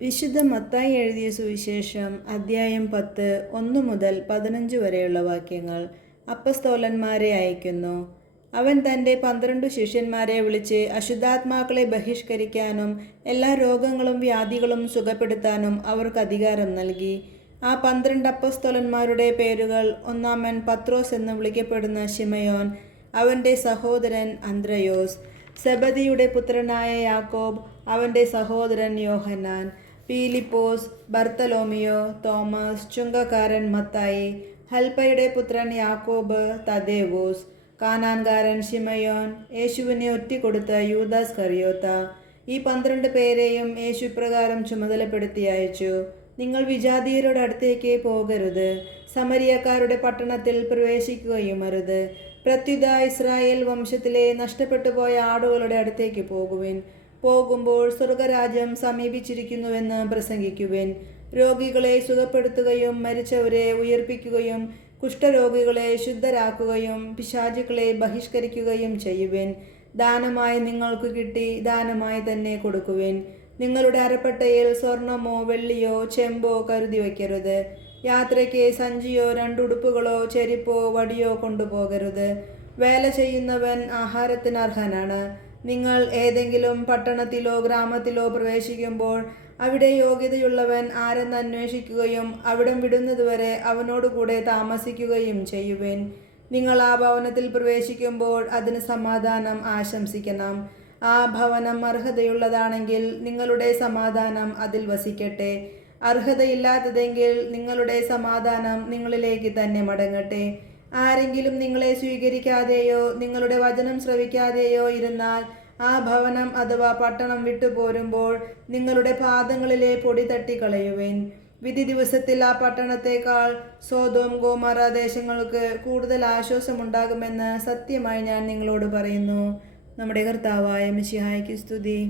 വിശുദ്ധ മത്തായി എഴുതിയ സുവിശേഷം അദ്ധ്യായം 10 1 മുതൽ 15 വരെയുള്ള വാക്യങ്ങൾ. അപ്പസ്തോലന്മാരെ അയക്കുന്നു. അവൻ തൻ്റെ 12 ശിഷ്യന്മാരെ വിളിച്ച് അശുദ്ധാത്മാക്കളെ ബഹിഷ്കരിക്കാനും എല്ലാ രോഗങ്ങളും വ്യാധികളും സുഖപ്പെടുത്താനും അവർക്ക് അധികാരം നൽകി. ആ 12 അപ്പസ്തോലന്മാരുടെ പേരുകൾ: ഒന്നാമൻ പത്രോസ് എന്ന് വിളിക്കപ്പെടുന്ന ശിമയോൻ, അവൻ്റെ സഹോദരൻ അന്ത്രയോസ്, സെബദിയുടെ പുത്രനായ യാക്കോബ്, അവൻ്റെ സഹോദരൻ യോഹന്നാൻ, പീലിപ്പോസ്, ബർത്തലോമിയോ, തോമസ്, ചുങ്കക്കാരൻ മത്തായി, ഹൽപ്പയുടെ പുത്രൻ യാക്കോബ്, തദേവൂസ്, കാനാൻകാരൻ ശിമയോൻ, യേശുവിനെ ഒറ്റിക്കൊടുത്ത യൂദാസ് കറിയോത്ത. ഈ 12 പേരെയും യേശു ഇപ്രകാരം ചുമതലപ്പെടുത്തി അയച്ചു: നിങ്ങൾ വിജാതീയരുടെ അടുത്തേക്ക് പോകരുത്, സമരിയക്കാരുടെ പട്ടണത്തിൽ പ്രവേശിക്കുകയും അരുത്. പ്രത്യുത ഇസ്രായേൽ വംശത്തിലെ നഷ്ടപ്പെട്ടുപോയ ആടുകളുടെ അടുത്തേക്ക് പോകുവിൻ. പോകുമ്പോൾ സ്വർഗരാജ്യം സമീപിച്ചിരിക്കുന്നുവെന്ന് പ്രസംഗിക്കുവിൻ. രോഗികളെ സുഖപ്പെടുത്തുകയും മരിച്ചവരെ ഉയർപ്പിക്കുകയും കുഷ്ഠരോഗികളെ ശുദ്ധരാക്കുകയും പിശാചുക്കളെ ബഹിഷ്കരിക്കുകയും ചെയ്യുവിൻ. ദാനമായി നിങ്ങൾക്ക് കിട്ടി ദാനമായി തന്നെ കൊടുക്കുവിൻ. നിങ്ങളുടെ അരപ്പട്ടയിൽ സ്വർണമോ വെള്ളിയോ ചെമ്പോ കരുതി വയ്ക്കരുത്. യാത്രയ്ക്ക് സഞ്ചിയോ 2 ഉടുപ്പുകളോ ചെരിപ്പോ വടിയോ കൊണ്ടുപോകരുത്. വേല ചെയ്യുന്നവൻ ആഹാരത്തിന് അർഹനാണ്. നിങ്ങൾ ഏതെങ്കിലും പട്ടണത്തിലോ ഗ്രാമത്തിലോ പ്രവേശിക്കുമ്പോൾ അവിടെ യോഗ്യതയുള്ളവൻ ആരെന്ന് അന്വേഷിക്കുകയും അവിടം വിടുന്നതുവരെ അവനോടുകൂടെ താമസിക്കുകയും ചെയ്യുവിൻ. നിങ്ങൾ ആ ഭവനത്തിൽ പ്രവേശിക്കുമ്പോൾ അതിന് സമാധാനം ആശംസിക്കണം. ആ ഭവനം അർഹതയുള്ളതാണെങ്കിൽ നിങ്ങളുടെ സമാധാനം അതിൽ വസിക്കട്ടെ. അർഹതയില്ലാത്തതെങ്കിൽ നിങ്ങളുടെ സമാധാനം നിങ്ങളിലേക്ക് തന്നെ മടങ്ങട്ടെ. ആരെങ്കിലും നിങ്ങളെ സ്വീകരിക്കാതെയോ നിങ്ങളുടെ വചനം ശ്രവിക്കാതെയോ ഇരുന്നാൽ ആ ഭവനം അഥവാ പട്ടണം വിട്ടുപോരുമ്പോൾ നിങ്ങളുടെ പാദങ്ങളിലെ പൊടി തട്ടിക്കളയുവിൻ. വിധി ദിവസത്തിൽ ആ പട്ടണത്തേക്കാൾ സോദോം ഗോമോറ ദേശങ്ങൾക്ക് കൂടുതൽ ആശ്വാസമുണ്ടാകുമെന്ന് സത്യമായി ഞാൻ നിങ്ങളോട് പറയുന്നു. നമ്മുടെ കർത്താവായ മിശിഹായ്ക്ക് സ്തുതി.